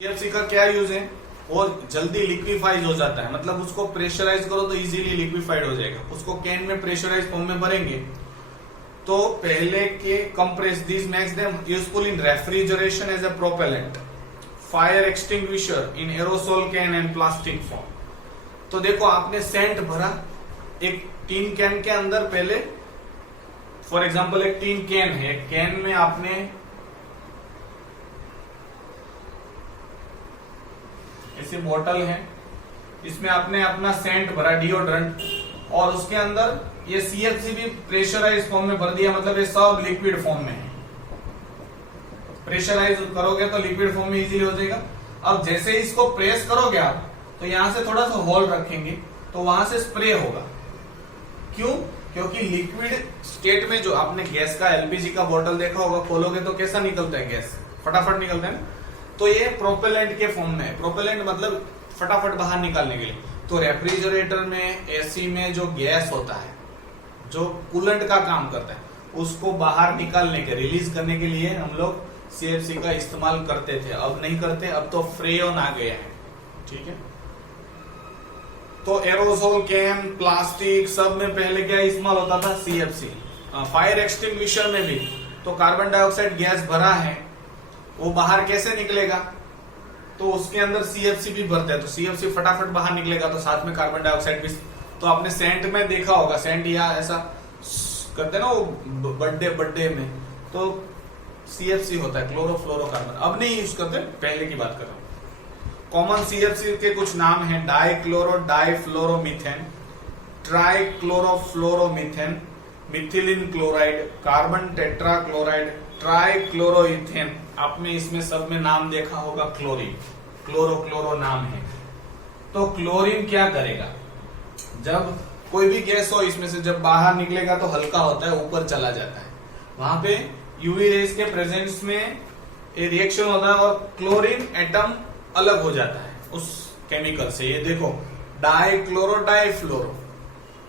CFC का क्या use है? वो जल्दी लिक्विफाइज हो जाता है, मतलब उसको प्रेशराइज करो तो इजीली लिक्विफाइड हो जाएगा। उसको कैन में प्रेशराइज फॉर्म में भरेंगे तो पहले के compress this makes them useful in refrigeration as a propellant, fire extinguisher in aerosol can and plastic form. तो देखो आपने सेंट भरा एक टीन कैन के अंदर, पहले फॉर एग्जांपल एक टीन कैन है, कैन में आपने ऐसी बोतल है, इसमें आपने अपना सेंट भरा डिओड्रेंट, और उसके अंदर ये सीएफसी भी प्रेशराइज फॉर्म में भर दिया, मतलब ये सब लिक्विड फॉर्म में है। प्रेशराइज करोगे तो लिक्विड फॉर्म में इजीली हो जाएगा। अब जैसे ही इसको प्रेस करोगे आप तो यहां से थोड़ा सा होल रखेंगे तो वहां से स्प्रे होगा। क्यों? क्योंकि लिक्विड स्टेट में जो आपने गैस का एलपीजी का बोतल देखा होगा, खोलोगे तो कैसा निकलता है, गैस फटाफट निकलता है ना। तो ये प्रोपेलेंट के फॉर्म में है। प्रोपेलेंट मतलब फटाफट बाहर निकालने के लिए। तो रेफ्रिजरेटर में, एसी में जो गैस होता है, जो कूलेंट का काम करता है, उसको बाहर निकालने के, रिलीज करने के लिए हम लोग सीएफसी का इस्तेमाल करते थे। अब नहीं करते, अब तो फ्रेओन आ गया है। ठीक है, तो एरोसोल कैन, प्लास्टिक, सब में पहले क्या इस्तेमाल होता था? सीएफसी। फायर एक्सटिंग्विशर में भी तो कार्बन डाइऑक्साइड गैस भरा है, वो बाहर कैसे निकलेगा? तो उसके अंदर सीएफसी भी भरते हैं, तो सीएफसी फटाफट बाहर निकलेगा, तो साथ में कार्बन डाइऑक्साइड भी। तो आपने सेंट में देखा होगा, सेंट या ऐसा करते ना वो बर्थडे में, तो सीएफसी होता है, क्लोरोफ्लोरोकार्बन। अब नहीं यूज करते, पहले की बात कर रहा हूं। कॉमन सीएफसी के कुछ नाम हैं: dichloro difluoromethane, trichlorofluoromethane, methylene chloride, carbon tetrachloride, trichloroethane. आपने इसमें सब में नाम देखा होगा क्लोरीन, क्लोरो नाम है। तो क्लोरीन क्या करेगा? जब कोई भी गैस हो इसमें से, जब बाहर निकलेगा तो हल्का होता है, ऊपर चला जाता है, वहां पे यूवी रेज के प्रेजेंस में ये रिएक्शन होता है और क्लोरीन एटम अलग हो जाता है उस केमिकल से। ये देखो डाइक्लोरो डाइफ्लोरो,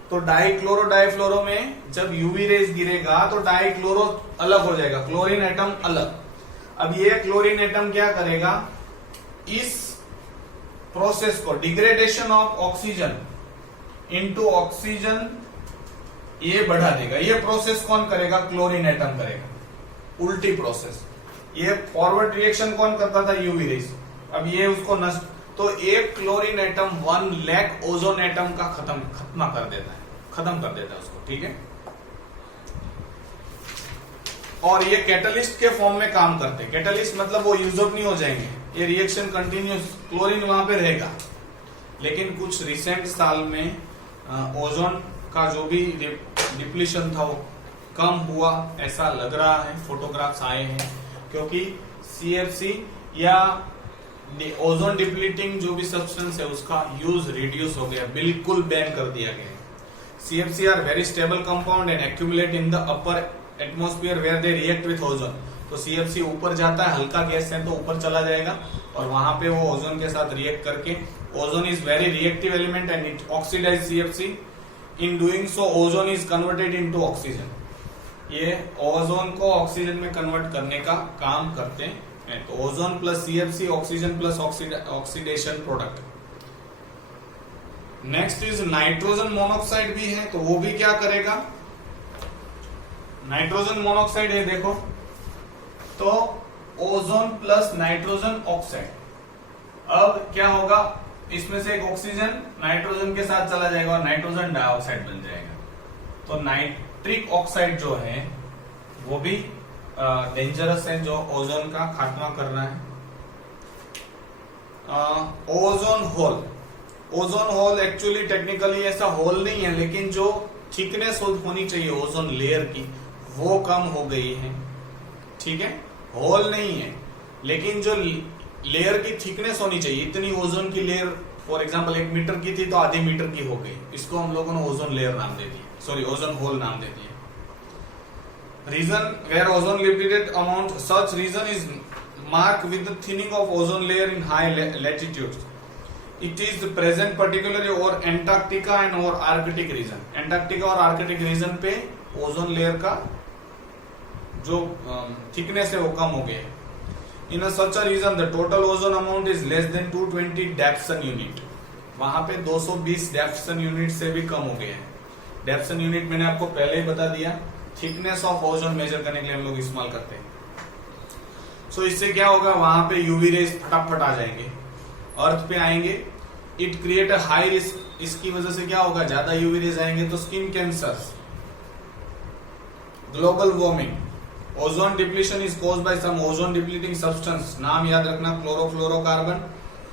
तो डाइक्लोरो डाइफ्लोरो में जब यूवी रेज गिरेगा तो डाइक्लोरो अलग हो जाएगा, क्लोरीन एटम अलग। अब ये क्लोरीन एटम क्या करेगा? इस प्रोसेस को, degradation of oxygen into oxygen, ये बढ़ा देगा। ये प्रोसेस कौन करेगा? क्लोरीन एटम करेगा। उल्टी प्रोसेस। ये फॉरवर्ड रिएक्शन कौन करता था? UV rays. अब ये उसको नष्ट, तो एक chlorine atom 1 lakh ozone atom का खत्म कर देता है उसको। ठीक है, और ये कैटलिस्ट के फॉर्म में काम करते हैं। कैटलिस्ट मतलब वो यूज अप नहीं हो जाएंगे, ये रिएक्शन कंटिन्यूस, क्लोरीन वहां पे रहेगा। लेकिन कुछ रिसेंट साल में ओजोन का जो भी डिप्लीशन था वो कम हुआ, ऐसा लग रहा है, फोटोग्राफ्स आए हैं, क्योंकि सीएफसी या ओजोन डिप्लीटिंग जो भी सब्सटेंस है उसका यूज रिड्यूस हो गया, बिल्कुल बैन कर दिया गया। CFC are very stable compound and accumulate in the upper atmosphere where they react with ozone। तो CFC ऊपर जाता है, हल्का गैस है तो ऊपर चला जाएगा और वहां पे वो ओजोन के साथ रिएक्ट करके, ozone is very reactive element and it oxidize CFC। In doing so ozone is converted into oxygen. ये ओजोन को ऑक्सीजन में कन्वर्ट करने का काम करते हैं। तो ozone plus CFC, oxygen plus oxidation product. Next is nitrogen monoxide भी है, तो वो भी क्या करेगा? नाइट्रोजन मोनोक्साइड है, देखो तो ओजोन प्लस नाइट्रोजन ऑक्साइड। अब क्या होगा? इसमें से एक ऑक्सीजन नाइट्रोजन के साथ चला जाएगा और नाइट्रोजन डाइऑक्साइड बन जाएगा। तो नाइट्रिक ऑक्साइड जो है वो भी डेंजरस है, जो ओजोन का खात्मा कर रहा है। Ozone hole, ozone hole actually technically ऐसा होल नहीं है, लेकिन जो थिकनेस होनी चाहिए ओजोन लेयर की वो कम हो गई है। ठीक है, होल नहीं है, लेकिन जो लेयर की थिकनेस होनी चाहिए, इतनी ओजोन की लेयर फॉर एग्जांपल 1 मीटर की थी तो आधे मीटर की हो गई, इसको हम लोगों ने ओजोन लेयर नाम दे दिया, सॉरी ओजोन होल नाम दे दिया। Region where ozone depleted amount, such region is mark with the thinning of ozone layer in high latitudes. It is present particularly over Antarctica and over Arctic region. Antarctica और Arctic region पे ozone layer का जो thickness है वो कम हो गया है। In uh such a region the total ozone amount is less than 220 Dobson unit. वहां पे 220 डेप्सन यूनिट से भी कम हो गए हैं। डेप्सन यूनिट मैंने आपको पहले ही बता दिया, थिकनेस ऑफ ओजोन मेजर करने के लिए हम लोग इस्तेमाल करते हैं। सो इससे क्या होगा, वहां पे यूवी रेज फटाफट आ जाएंगे, अर्थ पे आएंगे, it create a high risk. इसकी वजह से क्या होगा, ज्यादा यूवी रेज आएंगे तो skin cancer, global warming, ozone depletion is caused by some ozone depleting substance. नाम याद रखना, chlorofluorocarbon,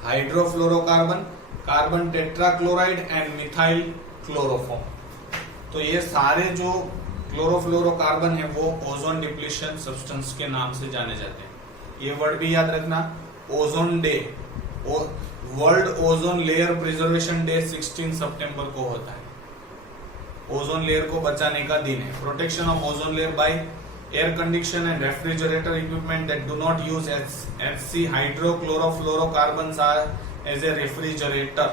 hydrofluorocarbon, carbon tetrachloride and methyl chloroform. तो ये सारे जो क्लोरोफ्लोरोकार्बन है वो ओजोन डिप्लीशन सब्सटेंस के नाम से जाने जाते हैं। ये वर्ड भी याद रखना। Ozone day, world ozone layer preservation day 16 सितंबर को होता है। ओजोन लेयर को बचाने का दिन है। Protection of ozone layer by air condition and refrigerator equipment that do not use HC hydrochlorofluorocarbons or as a refrigerator.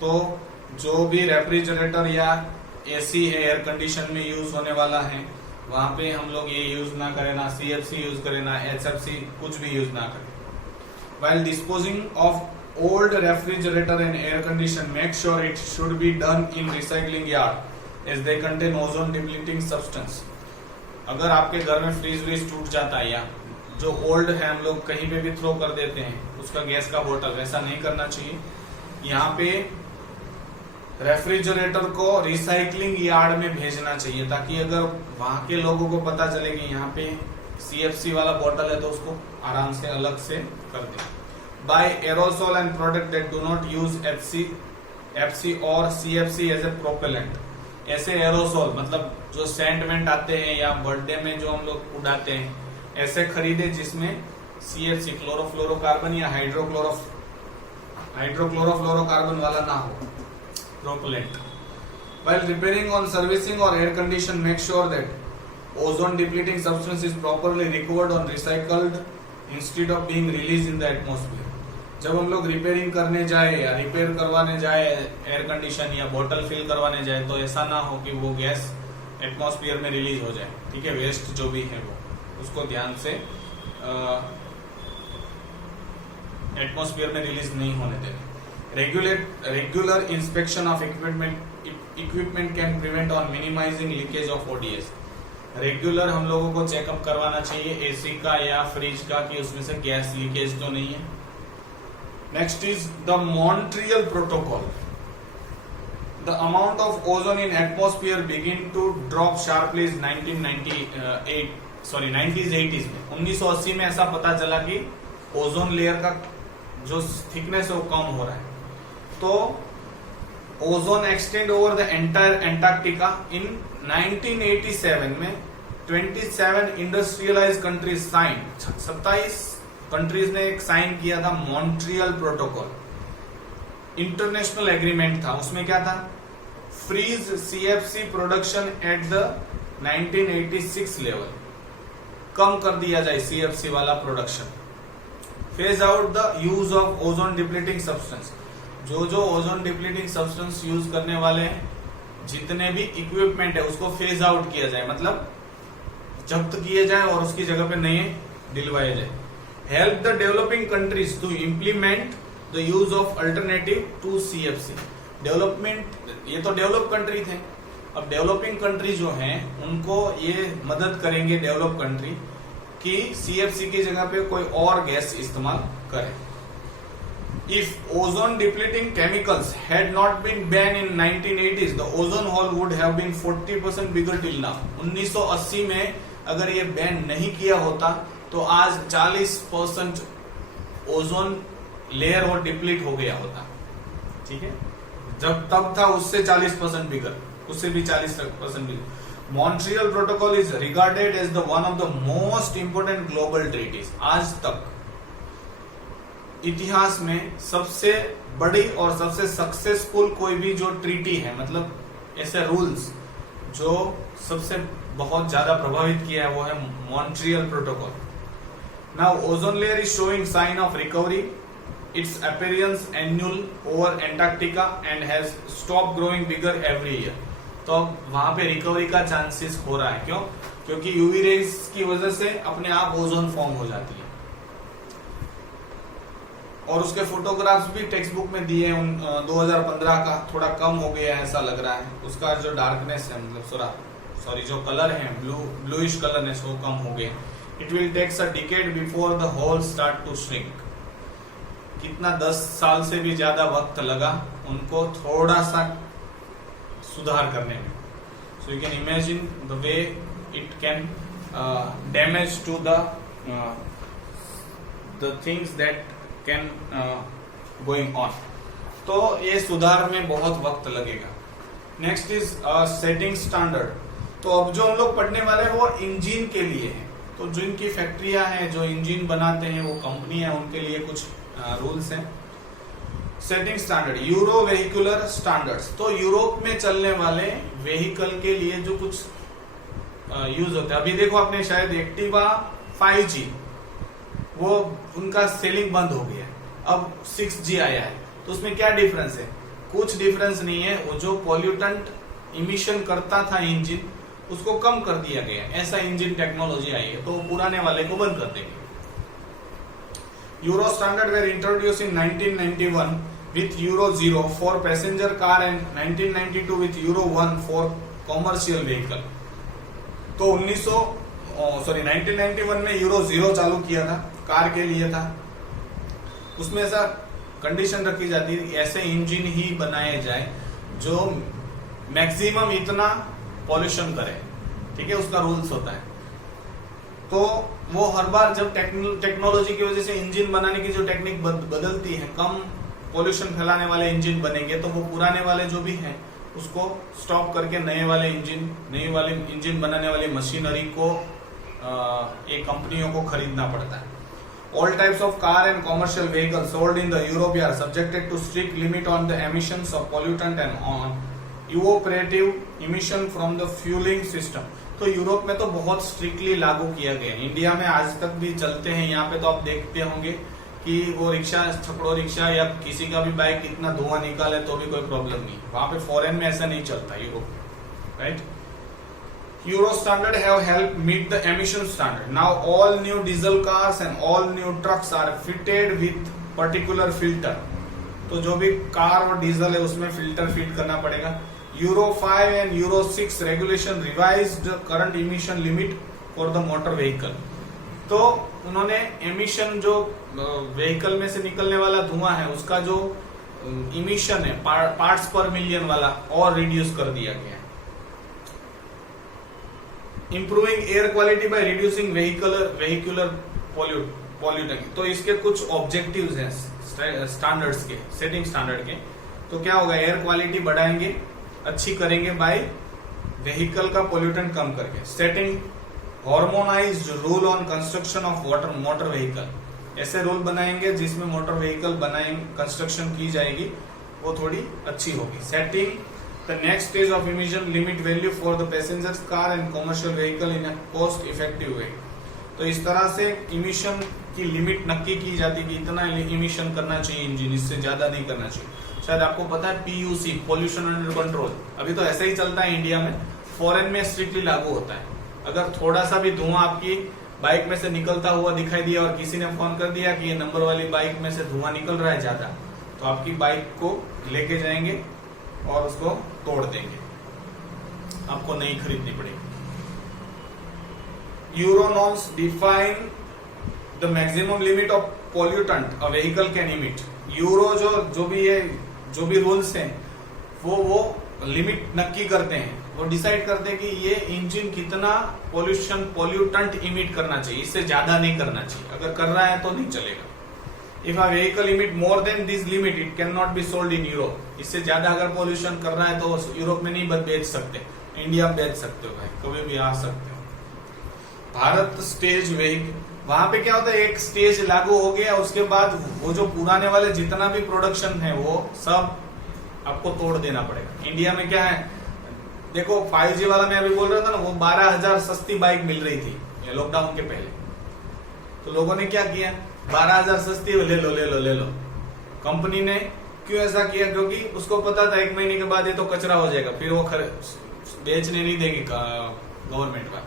तो जो भी रेफ्रिजरेटर या एसी है, एयर कंडीशन में यूज होने वाला है, वहां पे हम लोग ये यूज ना करें, ना CFC यूज करें, ना HFC, कुछ भी यूज ना करें। While disposing of old refrigerator and air condition, make sure it should be done in recycling yard as they contain ozone depleting substance। अगर आपके घर में फ्रीज व्रीज टूट जाता है या जो ओल्ड है हम लोग कहीं पे भी थ्रो कर देते हैं, उसका गैस का बोतल, ऐसा नहीं करना चाहिए। यहाँ पे रेफ्रिजरेटर को रिसाइकलिंग यार्ड में भेजना चाहिए, ताकि अगर वहां के लोगों को पता चले कि यहाँ पे CFC वाला बोतल है तो उसको आराम से अलग से कर दे। By aerosol and product that do not use FC और CFC एज ए प्रोपेलेंट। ऐसे एरोसोल मतलब जो सेंटमेंट आते हैं या बर्थडे में जो हम लोग उड़ाते हैं, ऐसे खरीदे जिसमें CFC क्लोरोफ्लोरोकार्बन या हाइड्रोक्लोरोफ्लोरोकार्बन वाला ना हो, propellant. While repairing on servicing or air condition, make sure that ozone depleting substance is properly recovered or recycled instead of being released in the atmosphere। जब हम लोग रिपेयरिंग करने जाए या रिपेयर करवाने जाए एयर कंडीशन या बोतल फिल करवाने जाए, तो ऐसा ना हो कि वो गैस एटमॉस्फेयर में रिलीज हो जाए। ठीक है, वेस्ट जो भी है वो उसको ध्यान से एटमॉस्फेयर में रिलीज नहीं होने देना। Regular inspection of equipment can prevent or minimizing leakage of ODS। Regular हम लोगों को चेकअप करवाना चाहिए एसी का या फ्रिज का कि उसमें से गैस लीकेज तो नहीं है। Next is the Montreal protocol. The amount of ozone in atmosphere begin to drop sharply 1980s में। 1980 में ऐसा पता चला कि ओजोन लेयर का जो थिकनेस है वो कम हो रहा है। तो ozone extend over the entire Antarctica. In 1987 में 27 इंडस्ट्रियलाइज कंट्रीज साइन, 27 कंट्रीज ने एक साइन किया था मॉन्ट्रियल प्रोटोकॉल। इंटरनेशनल एग्रीमेंट था, उसमें क्या था, freeze CFC production at the 1986 level, कम कर दिया जाए CFC वाला production. Phase out the use of ozone depleting substance. जो ओजोन डिप्लीटिंग सब्सटेंस यूज करने वाले हैं, जितने भी इक्विपमेंट है उसको फेज आउट किया जाए, मतलब जब्त किए जाए और उसकी जगह पे नए दिलवाए जाए। Help the developing countries to implement the use of alternative to CFC। Development, ये तो डेवलप कंट्री थे, अब डेवलपिंग कंट्री जो हैं उनको ये मदद करेंगे डेवलप कंट्री कि CFC की जगह पे कोई और गैस इस्तेमाल करें। If ozone depleting chemicals had not been banned in 1980s, the ozone hole would have been 40% bigger till now। 1980 में अगर ये बैन नहीं किया होता तो आज 40% ओजोन लेयर और डिप्लीट हो गया होता। ठीक है, जब तब था उससे 40% बिगर, उससे भी 40% bigger. Montreal protocol is regarded as the one of the most important global treaties. आज तक इतिहास में सबसे बड़ी और सबसे सक्सेसफुल कोई भी जो ट्रीटी है, मतलब ऐसे रूल्स जो सबसे बहुत ज्यादा प्रभावित किया है, वो है Montreal protocol. Now ozone layer is showing sign of recovery. Its appearance annual over Antarctica and has stop growing bigger every year. तो वहां पे रिकवरी का चांसेस हो रहा है। क्यों? क्योंकि यूवी रेज की वजह से अपने आप ओजोन फॉर्म हो जाती है। और उसके फोटोग्राफ्स भी टेक्स्ट बुक में दिए हैं। 2015 का थोड़ा कम हो गया है ऐसा लग रहा है, उसका जो डार्कनेस है मतलब सॉरी जो कलर है ब्लूइश कलरनेस वो कम हो गए। It will takes a decade before the hole start to shrink. कितना 10 साल से भी ज्यादा वक्त लगा उनको थोड़ा सा सुधार करने में। So you can imagine the way it can damage to the things that can going on. तो ये सुधार में बहुत वक्त लगेगा। Next is setting standard. तो अब जो हम लोग पढ़ने वाले हैं वो इंजन के लिए है। तो जिनकी फैक्ट्रियां हैं जो इंजन बनाते हैं वो कंपनी है, उनके लिए कुछ रूल्स हैं। Setting standard, euro vehicular standards. तो यूरोप में चलने वाले वेहिकल के लिए जो कुछ यूज होता है। अभी देखो आपने शायद एक्टिवा 5G वो उनका सेलिंग बंद हो गया है, अब 6G आया है। तो उसमें क्या डिफरेंस है? कुछ डिफरेंस नहीं है। वो जो पॉल्यूटेंट इमिशन करता था इंजन उसको कम कर दिया गया, ऐसा इंजन टेक्नोलॉजी आई है, तो पुराने वाले को बंद कर देंगे। Euro standard were introduce in 1991 with Euro 0 for passenger car and 1992 with Euro 1 for commercial vehicle. तो 1991 में यूरो 0 चालू किया था, कार के लिए था। उसमें ऐसा कंडीशन रखी जाती है ऐसे इंजन ही बनाए जाए जो मैक्सिमम इतना पॉल्यूशन करे, ठीक है, उसका रूल्स होता है। तो वो हर बार जब टेक्नोलॉजी की वजह से इंजन बनाने की जो टेक्निक बदलती है, कम पॉल्यूशन फैलाने वाले इंजन बनेंगे, तो वो पुराने वाले जो भी हैं उसको स्टॉप करके नए वाले इंजन बनाने वाली मशीनरी को एक कंपनियों को खरीदना पड़ता है। All types of car and commercial vehicles sold in the Europe are subjected to strict limit on the emissions of pollutant and on evaporative emission from the fueling system। तो यूरोप में तो बहुत स्ट्रिक्टली लागू किया गया है। India में आज तक भी चलते हैं, यहाँ पे तो आप देखते होंगे कि वो रिक्शा, छकड़ो रिक्शा या किसी का भी बाइक कितना धुआं निकाले तो भी कोई प्रॉब्लम नहीं। वहां पे फॉरेन में ऐसा नहीं चलता Europe, right. Euro standard have helped meet the emission standard. Now all new diesel cars and all new trucks are fitted with particular filter. तो जो भी कार और डीजल है उसमें फिल्टर फिट करना पड़ेगा। Euro 5 and Euro 6 regulation revised the current emission limit for the motor vehicle. तो उन्होंने एमिशन जो व्हीकल में से निकलने वाला धुआं है उसका जो इमिशन है पार्ट्स पर मिलियन वाला और रिड्यूस कर दिया गया है। Improving air quality by reducing vehicular polluting. तो इसके कुछ ऑब्जेक्टिव्स हैं स्टैंडर्ड्स के, सेटिंग स्टैंडर्ड के। तो क्या होगा, एयर क्वालिटी बढ़ाएंगे, अच्छी करेंगे बाय वेहिकल का पॉल्यूटेंट कम करके। Setting harmonised rule on construction of motor vehicle. ऐसे रूल बनाएंगे जिसमें मोटर व्हीकल कंस्ट्रक्शन की जाएगी वो थोड़ी अच्छी होगी। Setting The next stage of emission limit value for the passengers car and commercial vehicle in a cost effective way। तो इस तरह से इमिशन की लिमिट नक्की की जाती है कि इतना इमिशन करना चाहिए इंजन, इससे ज्यादा नहीं करना चाहिए। शायद आपको पता है PUC, पोल्यूशन अंडर कंट्रोल, अभी तो ऐसा ही चलता है इंडिया में, फॉरेन में स्ट्रिक्टली लागू होता है। अगर थोड़ा सा भी धुआं आपकी बाइक में से निकलता हुआ दिखाई दिया और किसी ने फोन कर दिया कि ये नंबर वाली बाइक में से धुआं निकल रहा है ज्यादा, तो आपकी बाइक को लेके जाएंगे और उसको तोड़ देंगे, आपको नई खरीदनी पड़ेगी। Euro norms define the maximum limit of pollutant a vehicle can emit. Euro जो भी रूल्स हैं वो लिमिट नक्की करते हैं, वो डिसाइड करते हैं कि ये इंजन कितना पॉल्यूटेंट इमिट करना चाहिए, इससे ज्यादा नहीं करना चाहिए। अगर कर रहा है तो नहीं चलेगा। If a vehicle emit more than this limit, it cannot be sold in Europe। इससे ज्यादा अगर पोल्यूशन कर रहा है तो यूरोप में नहीं बेच सकते, इंडिया में बेच सकते हो भाई, कभी भी आ सकते हो। भारत स्टेज व्हीकल, वहां पे क्या होता है, एक स्टेज लागू हो गया, उसके बाद वो जो पुराने वाले जितना भी प्रोडक्शन है वो सब आपको तोड़ देना पड़ेगा। इंडिया में क्या है, देखो 5G वाला मैं अभी बोल रहा था ना, वो 12,000 सस्ती बाइक मिल रही थी लॉकडाउन के पहले। तो लोगों ने क्या किया, 12,000 सस्ती ले लो। कंपनी ने क्यों ऐसा किया, क्योंकि उसको पता था 1 महीने के बाद ये तो कचरा हो जाएगा, फिर वो बेचने नहीं देगी गवर्नमेंट का।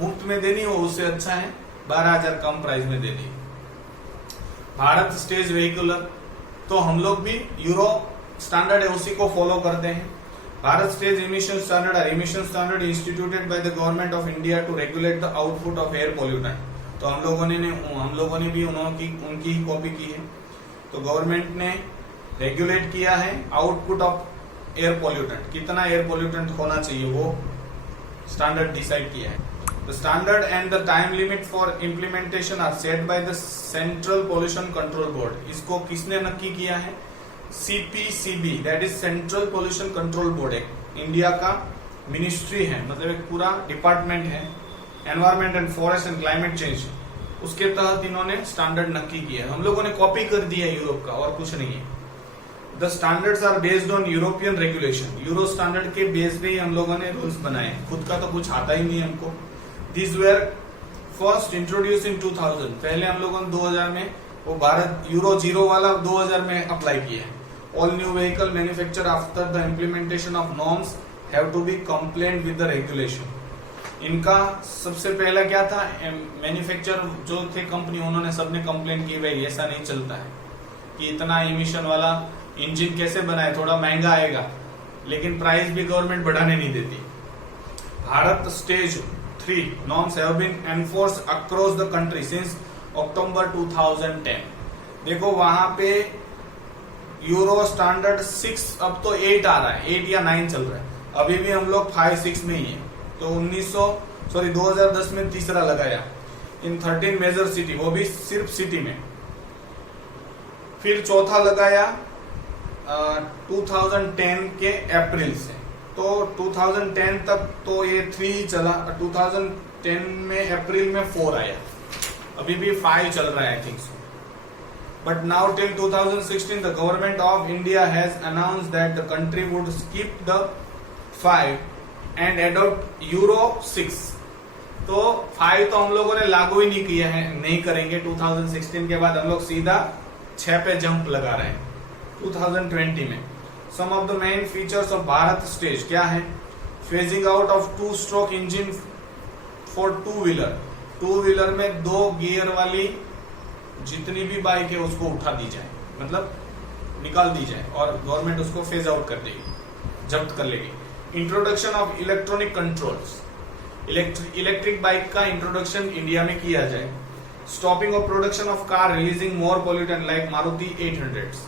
मुफ्त में देनी हो उससे अच्छा है 12,000 कम प्राइस में दे दी। भारत स्टेज व्हीकुलर, तो हम लोग भी यूरो स्टैंडर्ड है उसी को फॉलो करते हैं। Bharat stage emission standard are emission standard instituted by the government of India to regulate the output of air pollutant. तो हम लोगों ने भी उनकी ही कॉपी की है। तो गवर्नमेंट ने रेगुलेट किया है आउटपुट ऑफ एयर पोल्यूटेंट, कितना एयर पोल्यूटेंट होना चाहिए वो स्टैंडर्ड डिसाइड किया है। The standard and the time limit for implementation are set by the Central Pollution Control Board. इसको किसने नक्की किया है? CPCB, that is Central Pollution Control Board, एक इंडिया का मिनिस्ट्री है, मतलब एक पूरा डिपार्टमेंट है, environment and forest and climate change, उसके तहत इन्होंने स्टैंडर्ड नक्की किया है। हम लोगों ने कॉपी कर दिया है यूरोप का, और कुछ नहीं है। The standards are based on European regulation, Euro standard के बेस पे ही हम लोगों ने रूल्स बनाए, खुद का तो कुछ आता ही नहीं हमको। These were first introduced in 2000, पहले हम लोगों ने 2000 में वो भारत यूरो 0 वाला 2000 में अप्लाई किया है। All new vehicle manufactured after the implementation of norms have to be compliant with the regulation. इनका सबसे पहला क्या था, मैन्युफैक्चर जो थे कंपनी, उन्होंने सबने कंप्लेंट की भाई ऐसा नहीं चलता है कि इतना इमिशन वाला इंजन कैसे बनाए, थोड़ा महंगा आएगा, लेकिन प्राइस भी गवर्नमेंट बढ़ाने नहीं देती। Bharat stage 3 norms have been enforced across the country since October 2010। देखो वहां पे यूरो स्टैंडर्ड 6, अब तो 8 आ रहा है, 8 या 9 चल रहा है, अभी भी हम लोग 5-6 में ही है। तो 2010 में तीसरा लगाया इन 13 मेजर सिटी, वो भी सिर्फ सिटी में। फिर चौथा लगाया 2010 के अप्रैल से, तो 2010 तक तो ये 3 ही चला, 2010 में अप्रैल में 4 आया, अभी भी 5 चल रहा है I think so. But now till 2016 the government of India has announced that the country would skip the 5 and adopt euro 6। तो 5 तो हम लोगों ने लागू ही नहीं किया है, नहीं करेंगे। 2016 के बाद हम लोग सीधा 6 पे जंप लगा रहे हैं 2020 में। Some of the main features of Bharat stage क्या है? Phasing out of 2-stroke engine for 2-wheeler। 2-wheeler में 2 गियर वाली जितनी भी बाइक है उसको उठा दी जाए, मतलब निकाल दी जाए, और गवर्नमेंट उसको फेज आउट कर देगी, जब्त कर लेगी। Introduction of electronic controls, electric bike का इंट्रोडक्शन इंडिया में किया जाए। Stopping of production of car releasing more pollutant like Maruti 800,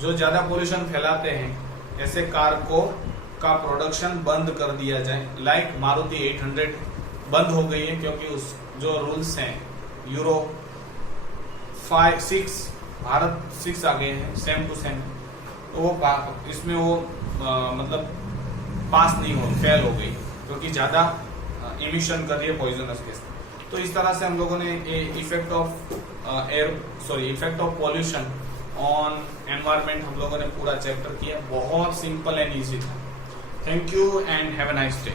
जो ज्यादा पोल्यूशन फैलाते हैं ऐसे कार का प्रोडक्शन बंद कर दिया जाए, लाइक मारुति 800 बंद हो गई है, क्योंकि उस जो रूल्स हैं यूरो 5-6 भारत 6 आ गए हैं सेम टू सेम, तो वो इसमें वो मतलब पास नहीं हो, फेल हो गई, क्योंकि ज्यादा इमिशन कर रही है पॉइजनस गैस। तो इस तरह से हम लोगों ने effect of pollution on environment हम लोगों ने पूरा चैप्टर किया, बहुत सिंपल एंड इजी था। Thank you and have a nice day.